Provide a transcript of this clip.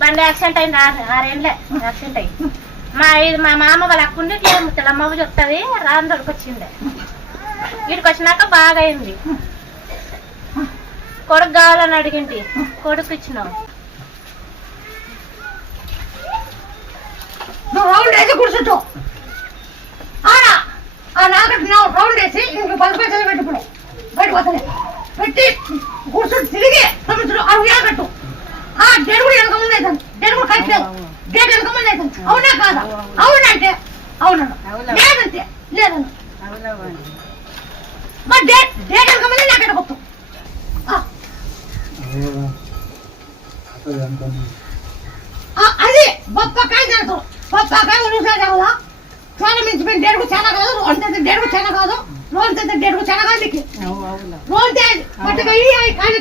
బండి యాక్సిడెంట్ అయింది 6 ఏళ్ళే యాక్సిడెంట్ అయ్యి మా మామ వాళ్ళ అక్కుండి ఇట్లా ముత్తలమ్మవ్వ చెప్తుంది రాని దొరికొచ్చిండే వీడికి వచ్చినాక బాగా అయింది కొడుకు కావాలని అడిగింటి కొడుకు ఇచ్చినావు రౌండ్ వేసి కూర్చుంటావు రౌండ్ వేసి ఇంక 10 పైసలు పెట్టుకుని బయట పోతలే పెట్టి కూర్చుంటూ తిరిగి 9 అడుగు కట్టు డేడు కూడా వెనక ముందు అవుతాను డేడు కూడా కరెక్ట్ డేట్ వెనక ముందు అవుతాను అవునా కాదా అవునంటే అవునను లేదంటే లేదను మరి డేట్ వెనక ముందు నాకు ఎక్కడ కొత్త అది బొప్పకాయ తినతాం బొప్పకాయ ఉనుసారి కదా చాలా మించిపోయింది డేడుకు చాలా కాదు రోజు డేడుకు చాలా కాదు రోజు డేడుకు చాలా కాదు నీకు రోజు పట్టుకయ్యి కాదు